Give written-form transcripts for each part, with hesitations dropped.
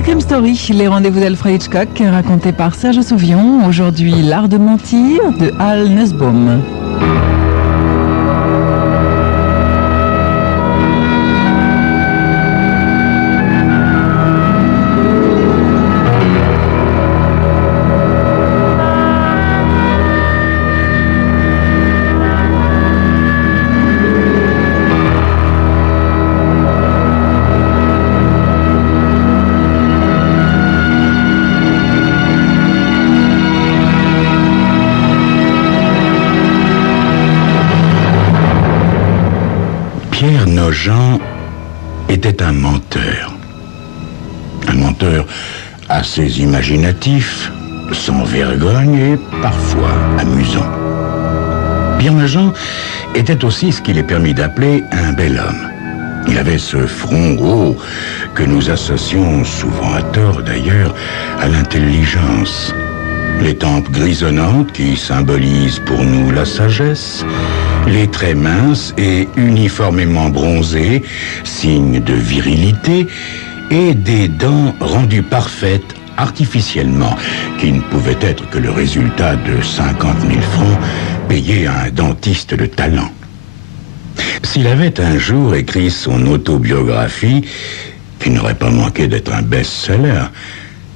C'était Crime Story, les rendez-vous d'Alfred Hitchcock, racontés par Serge Souvion. Aujourd'hui, L'art de mentir de Hal Nussbaum. Pierre Nogent était un menteur. Un menteur assez imaginatif, sans vergogne et parfois amusant. Pierre Nogent était aussi ce qu'il est permis d'appeler un bel homme. Il avait ce front haut que nous associons, souvent à tort d'ailleurs, à l'intelligence. Les tempes grisonnantes qui symbolisent pour nous la sagesse, les traits minces et uniformément bronzés, signe de virilité, et des dents rendues parfaites artificiellement, qui ne pouvaient être que le résultat de 50 000 francs payés à un dentiste de talent. S'il avait un jour écrit son autobiographie, qui n'aurait pas manqué d'être un best-seller,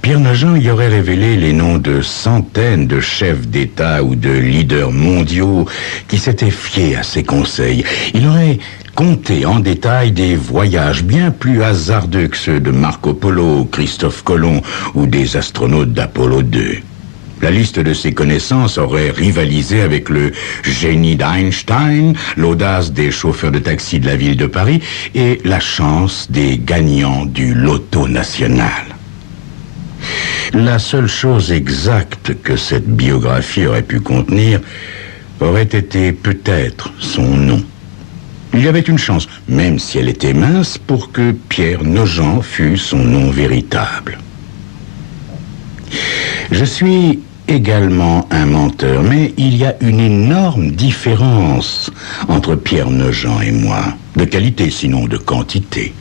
Pierre Nogent y aurait révélé les noms de centaines de chefs d'État ou de leaders mondiaux qui s'étaient fiés à ses conseils. Il aurait compté en détail des voyages bien plus hasardeux que ceux de Marco Polo, Christophe Colomb ou des astronautes d'Apollo 2. La liste de ses connaissances aurait rivalisé avec le génie d'Einstein, l'audace des chauffeurs de taxi de la ville de Paris et la chance des gagnants du loto national. La seule chose exacte que cette biographie aurait pu contenir aurait été peut-être son nom. Il y avait une chance, même si elle était mince, pour que Pierre Nogent fût son nom véritable. Je suis également un menteur, mais il y a une énorme différence entre Pierre Nogent et moi, de qualité sinon de quantité.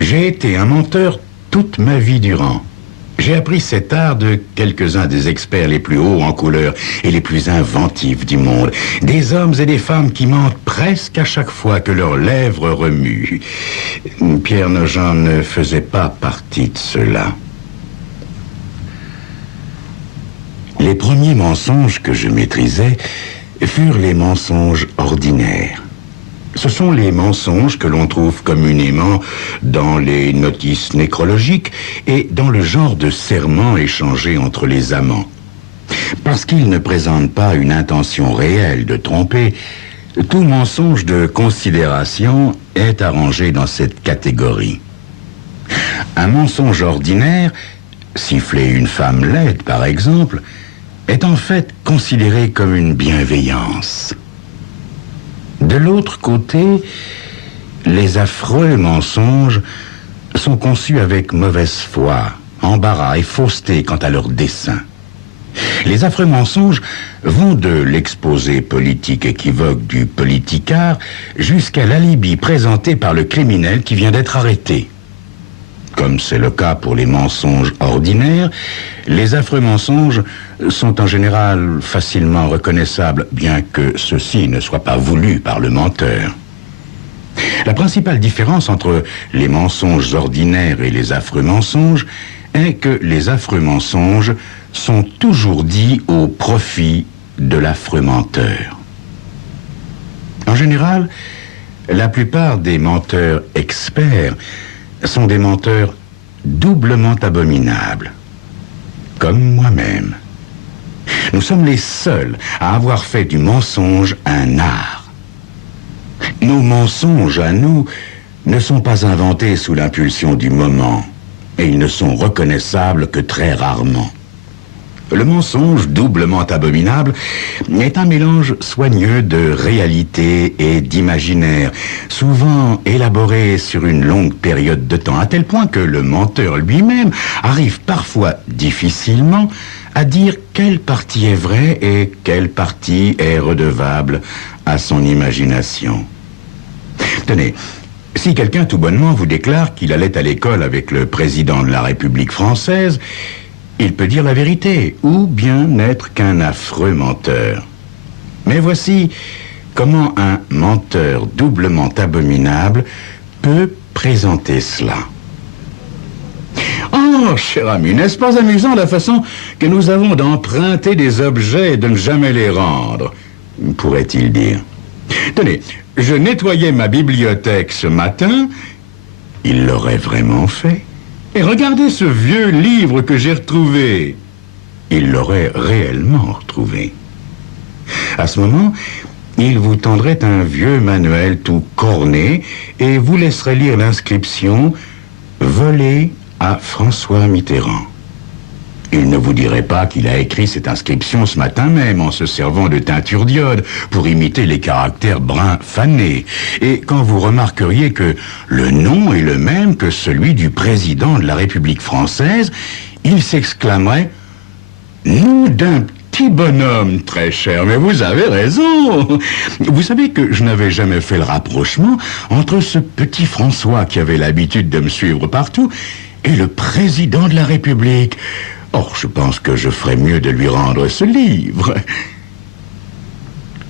J'ai été un menteur toute ma vie durant. J'ai appris cet art de quelques-uns des experts les plus hauts en couleur et les plus inventifs du monde. Des hommes et des femmes qui mentent presque à chaque fois que leurs lèvres remuent. Pierre Nogent ne faisait pas partie de cela. Les premiers mensonges que je maîtrisais furent les mensonges ordinaires. Ce sont les mensonges que l'on trouve communément dans les notices nécrologiques et dans le genre de serments échangés entre les amants. Parce qu'ils ne présentent pas une intention réelle de tromper, tout mensonge de considération est arrangé dans cette catégorie. Un mensonge ordinaire, siffler une femme laide par exemple, est en fait considéré comme une bienveillance. De l'autre côté, les affreux mensonges sont conçus avec mauvaise foi, embarras et fausseté quant à leur dessein. Les affreux mensonges vont de l'exposé politique équivoque du politicard jusqu'à l'alibi présenté par le criminel qui vient d'être arrêté. Comme c'est le cas pour les mensonges ordinaires, les affreux mensonges sont en général facilement reconnaissables, bien que ceux-ci ne soient pas voulus par le menteur. La principale différence entre les mensonges ordinaires et les affreux mensonges est que les affreux mensonges sont toujours dits au profit de l'affreux menteur. En général, la plupart des menteurs experts sont des menteurs doublement abominables, comme moi-même. Nous sommes les seuls à avoir fait du mensonge un art. Nos mensonges à nous ne sont pas inventés sous l'impulsion du moment, et ils ne sont reconnaissables que très rarement. Le mensonge doublement abominable est un mélange soigneux de réalité et d'imaginaire, souvent élaboré sur une longue période de temps, à tel point que le menteur lui-même arrive parfois difficilement à dire quelle partie est vraie et quelle partie est redevable à son imagination. Tenez, Si quelqu'un tout bonnement vous déclare qu'il allait à l'école avec le président de la République française, il peut dire la vérité, ou bien n'être qu'un affreux menteur. Mais voici comment un menteur doublement abominable peut présenter cela. Oh, cher ami, n'est-ce pas amusant la façon que nous avons d'emprunter des objets et de ne jamais les rendre, pourrait-il dire. Tenez, je nettoyais ma bibliothèque ce matin, il l'aurait vraiment fait. Et regardez ce vieux livre que j'ai retrouvé. Il l'aurait réellement retrouvé. À ce moment, il vous tendrait un vieux manuel tout corné et vous laisserait lire l'inscription « Volé à François Mitterrand ». Il ne vous dirait pas qu'il a écrit cette inscription ce matin même en se servant de teinture d'iode pour imiter les caractères bruns fanés. Et quand vous remarqueriez que le nom est le même que celui du président de la République française, il s'exclamerait « Nom d'un petit bonhomme, très cher, mais vous avez raison. Vous savez que je n'avais jamais fait le rapprochement entre ce petit François qui avait l'habitude de me suivre partout et le président de la République. Or, je pense que je ferais mieux de lui rendre ce livre. »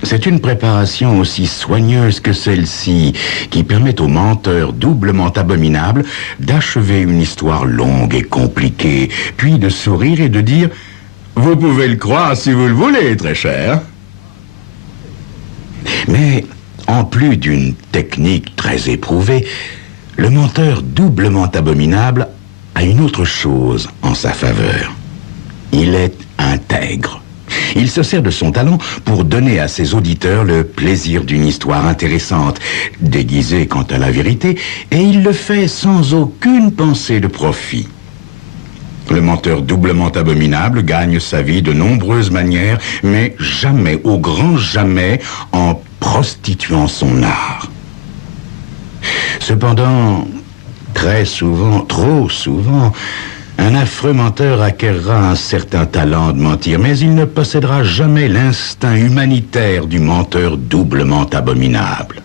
C'est une préparation aussi soigneuse que celle-ci qui permet au menteur doublement abominable d'achever une histoire longue et compliquée, puis de sourire et de dire « Vous pouvez le croire si vous le voulez, très cher. » Mais, en plus d'une technique très éprouvée, le menteur doublement abominable a une autre chose en sa faveur. Il est intègre. Il se sert de son talent pour donner à ses auditeurs le plaisir d'une histoire intéressante, déguisée quant à la vérité, et il le fait sans aucune pensée de profit. Le menteur doublement abominable gagne sa vie de nombreuses manières, mais jamais, au grand jamais, en prostituant son art. Cependant, très souvent, trop souvent, un affreux menteur acquérera un certain talent de mentir, mais il ne possédera jamais l'instinct humanitaire du menteur doublement abominable.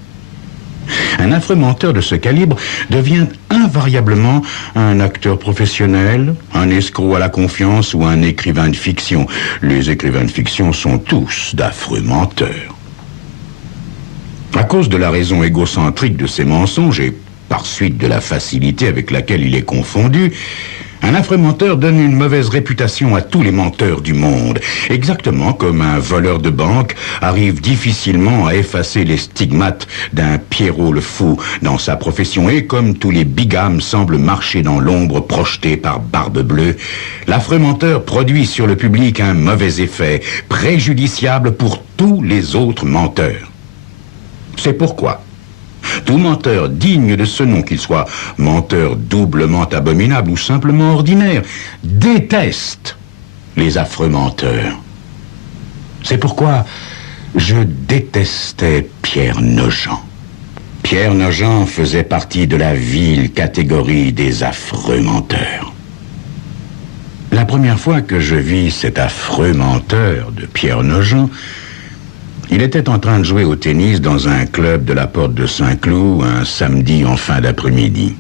Un affreux menteur de ce calibre devient invariablement un acteur professionnel, un escroc à la confiance ou un écrivain de fiction. Les écrivains de fiction sont tous d'affreux menteurs. À cause de la raison égocentrique de ces mensonges et par suite de la facilité avec laquelle il est confondu, un affreux menteur donne une mauvaise réputation à tous les menteurs du monde, exactement comme un voleur de banque arrive difficilement à effacer les stigmates d'un Pierrot le fou dans sa profession, et comme tous les bigames semblent marcher dans l'ombre projetée par Barbe Bleue, l'affreux menteur produit sur le public un mauvais effet, préjudiciable pour tous les autres menteurs. C'est pourquoi tout menteur digne de ce nom, qu'il soit menteur doublement abominable ou simplement ordinaire, déteste les affreux menteurs. C'est pourquoi je détestais Pierre Nogent. Pierre Nogent faisait partie de la vile catégorie des affreux menteurs. La première fois que je vis cet affreux menteur de Pierre Nogent, il était en train de jouer au tennis dans un club de la Porte de Saint-Cloud un samedi en fin d'après-midi.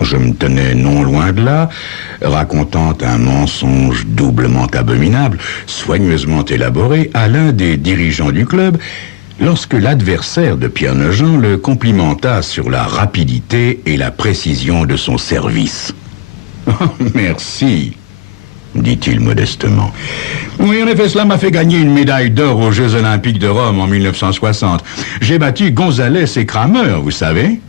Je me tenais non loin de là, racontant un mensonge doublement abominable, soigneusement élaboré, à l'un des dirigeants du club, lorsque l'adversaire de Pierre Nogent le complimenta sur la rapidité et la précision de son service. « Oh, merci !» dit-il modestement. « Oui, en effet, cela m'a fait gagner une médaille d'or aux Jeux Olympiques de Rome en 1960. J'ai battu Gonzalez et Kramer, vous savez. »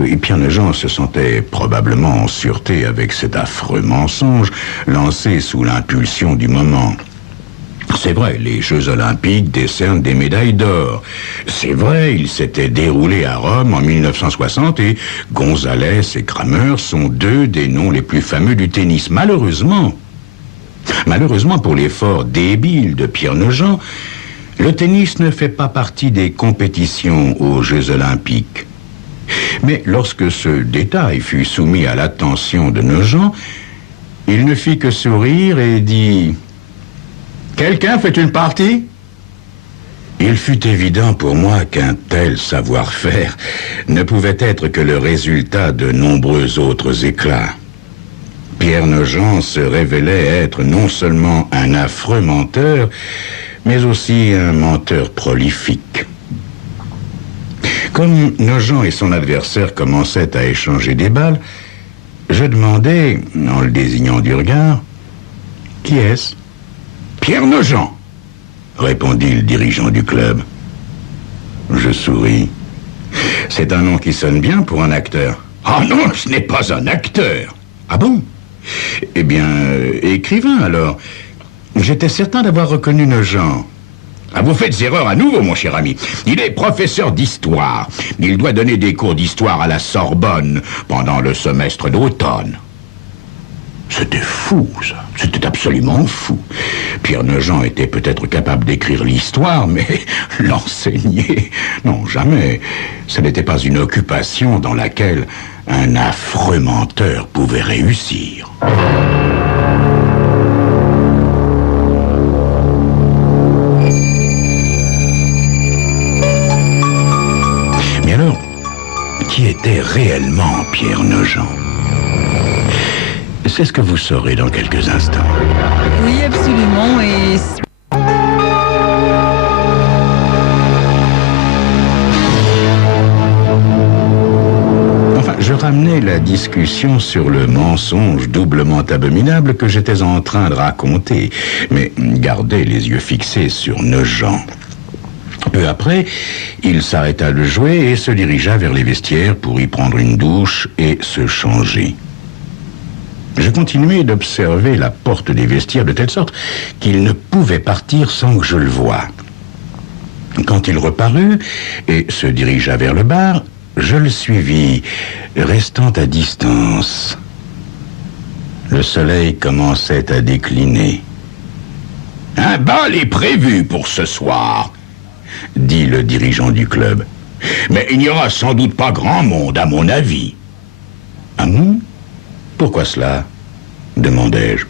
Oui, Pierre Nogent se sentait probablement en sûreté avec cet affreux mensonge lancé sous l'impulsion du moment. C'est vrai, les Jeux Olympiques décernent des médailles d'or. C'est vrai, ils s'étaient déroulés à Rome en 1960 et Gonzalez et Kramer sont deux des noms les plus fameux du tennis. Malheureusement pour l'effort débile de Pierre Nogent, le tennis ne fait pas partie des compétitions aux Jeux Olympiques. Mais lorsque ce détail fut soumis à l'attention de Nogent, il ne fit que sourire et dit... « Quelqu'un fait une partie ?» Il fut évident pour moi qu'un tel savoir-faire ne pouvait être que le résultat de nombreux autres éclats. Pierre Nogent se révélait être non seulement un affreux menteur, mais aussi un menteur prolifique. Comme Nogent et son adversaire commençaient à échanger des balles, je demandai, en le désignant du regard, « Qui est-ce ?»« Pierre Nogent !» répondit le dirigeant du club. Je souris. « C'est un nom qui sonne bien pour un acteur. »« Ah non, ce n'est pas un acteur !»« Ah bon ? Eh bien, écrivain alors. J'étais certain d'avoir reconnu Nogent. » Ah, vous faites erreur à nouveau, mon cher ami. Il est professeur d'histoire. Il doit donner des cours d'histoire à la Sorbonne pendant le semestre d'automne. C'était fou, ça. C'était absolument fou. Pierre Nogent était peut-être capable d'écrire l'histoire, mais l'enseigner, non, jamais. Ce n'était pas une occupation dans laquelle un affreux menteur pouvait réussir. Mais alors, qui était réellement Pierre Nogent ? C'est ce que vous saurez dans quelques instants. Oui, absolument. Et enfin, je ramenais la discussion sur le mensonge doublement abominable que j'étais en train de raconter, mais gardais les yeux fixés sur Nogent. Peu après, il s'arrêta de jouer et se dirigea vers les vestiaires pour y prendre une douche et se changer. Je continuais d'observer la porte des vestiaires de telle sorte qu'il ne pouvait partir sans que je le voie. Quand il reparut et se dirigea vers le bar, je le suivis, restant à distance. Le soleil commençait à décliner. « Un bal est prévu pour ce soir », dit le dirigeant du club. « Mais il n'y aura sans doute pas grand monde, à mon avis. »« Ah bon ? Pourquoi cela ?» demandai-je.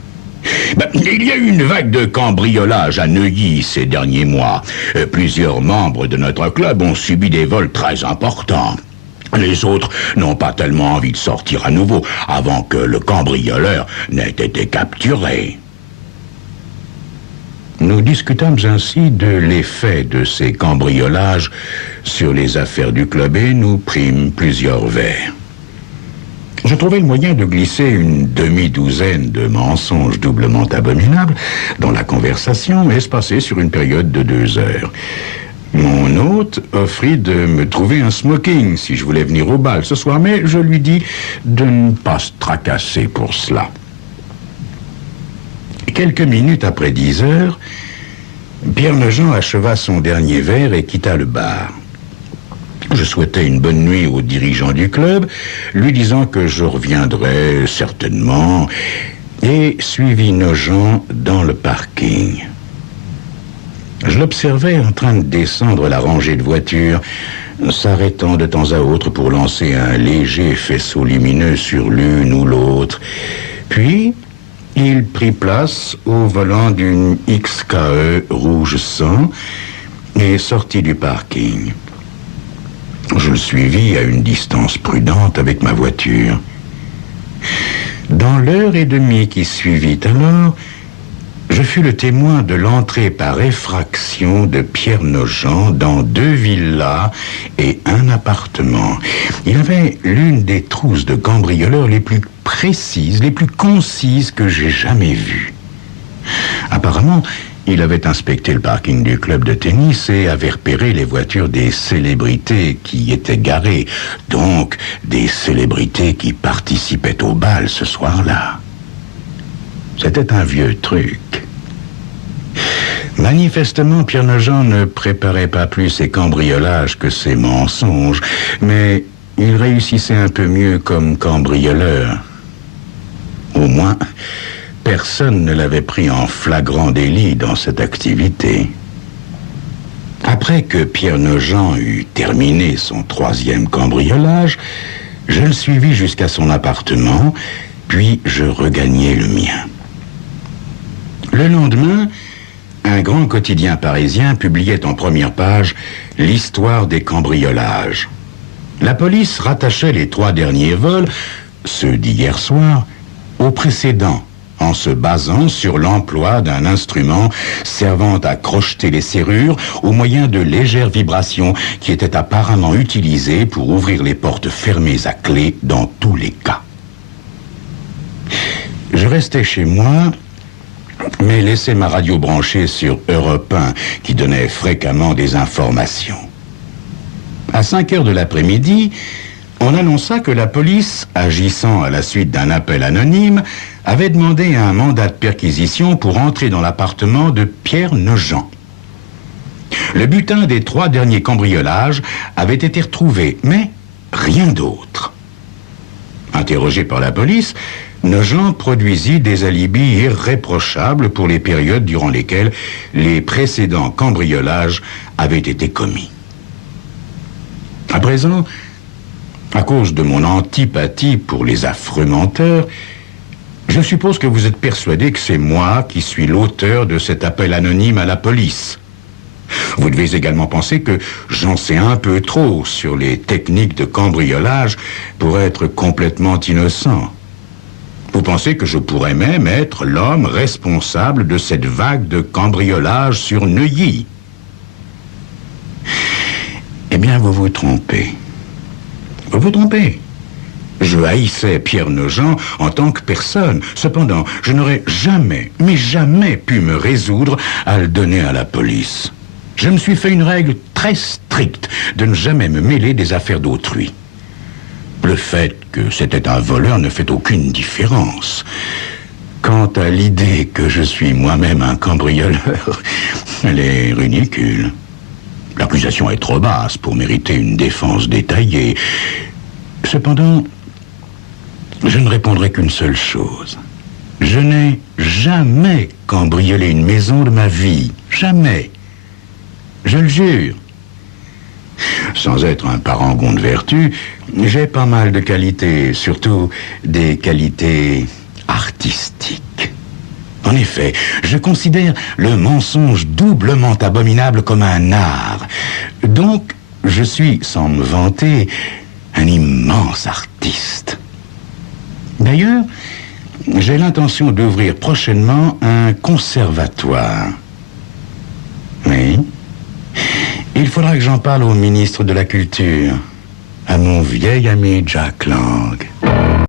Il y a eu une vague de cambriolage à Neuilly ces derniers mois. Plusieurs membres de notre club ont subi des vols très importants. Les autres n'ont pas tellement envie de sortir à nouveau avant que le cambrioleur n'ait été capturé. Nous discutâmes ainsi de l'effet de ces cambriolages sur les affaires du club et nous prîmes plusieurs verres. Je trouvai le moyen de glisser une demi-douzaine de mensonges doublement abominables dans la conversation, espacée sur une période de 2 heures. Mon hôte offrit de me trouver un smoking si je voulais venir au bal ce soir, mais je lui dis de ne pas se tracasser pour cela. Quelques minutes après 10 heures, Pierre Nogent acheva son dernier verre et quitta le bar. Je souhaitais une bonne nuit au dirigeant du club, lui disant que je reviendrais certainement, et suivis Nogent dans le parking. Je l'observais en train de descendre la rangée de voitures, s'arrêtant de temps à autre pour lancer un léger faisceau lumineux sur l'une ou l'autre. Puis, il prit place au volant d'une XKE rouge sang et sortit du parking. Je le suivis à une distance prudente avec ma voiture. Dans l'heure et demie qui suivit alors, je fus le témoin de l'entrée par effraction de Pierre Nogent dans 2 villas et un appartement. Il avait l'une des trousses de cambrioleurs les plus précises, les plus concises que j'ai jamais vues. Apparemment, il avait inspecté le parking du club de tennis et avait repéré les voitures des célébrités qui y étaient garées, donc des célébrités qui participaient au bal ce soir-là. C'était un vieux truc. Manifestement, Pierre Nogent ne préparait pas plus ses cambriolages que ses mensonges, mais il réussissait un peu mieux comme cambrioleur. Au moins, personne ne l'avait pris en flagrant délit dans cette activité. Après que Pierre Nogent eut terminé son 3e cambriolage, je le suivis jusqu'à son appartement, puis je regagnai le mien. Le lendemain, un grand quotidien parisien publiait en première page l'histoire des cambriolages. La police rattachait les 3 derniers vols, ceux d'hier soir, aux précédents, en se basant sur l'emploi d'un instrument servant à crocheter les serrures au moyen de légères vibrations qui étaient apparemment utilisées pour ouvrir les portes fermées à clé dans tous les cas. Je restais chez moi, mais laissais ma radio branchée sur Europe 1, qui donnait fréquemment des informations. À 5 heures de l'après-midi, on annonça que la police, agissant à la suite d'un appel anonyme, avait demandé un mandat de perquisition pour entrer dans l'appartement de Pierre Nogent. Le butin des 3 derniers cambriolages avait été retrouvé, mais rien d'autre. Interrogé par la police, Nogent produisit des alibis irréprochables pour les périodes durant lesquelles les précédents cambriolages avaient été commis. À présent, à cause de mon antipathie pour les affreux menteurs, je suppose que vous êtes persuadé que c'est moi qui suis l'auteur de cet appel anonyme à la police. Vous devez également penser que j'en sais un peu trop sur les techniques de cambriolage pour être complètement innocent. Vous pensez que je pourrais même être l'homme responsable de cette vague de cambriolage sur Neuilly? Eh bien, vous vous trompez. Vous vous trompez. Je haïssais Pierre Nogent en tant que personne. Cependant, je n'aurais jamais, mais jamais pu me résoudre à le donner à la police. Je me suis fait une règle très stricte de ne jamais me mêler des affaires d'autrui. Le fait que c'était un voleur ne fait aucune différence. Quant à l'idée que je suis moi-même un cambrioleur, elle est ridicule. L'accusation est trop basse pour mériter une défense détaillée. Cependant, je ne répondrai qu'une seule chose. Je n'ai jamais cambriolé une maison de ma vie. Jamais. Je le jure. Sans être un parangon de vertu, j'ai pas mal de qualités, surtout des qualités artistiques. En effet, je considère le mensonge doublement abominable comme un art. Donc, je suis, sans me vanter, un immense artiste. D'ailleurs, j'ai l'intention d'ouvrir prochainement un conservatoire. Oui. Il faudra que j'en parle au ministre de la Culture, à mon vieil ami Jack Lang.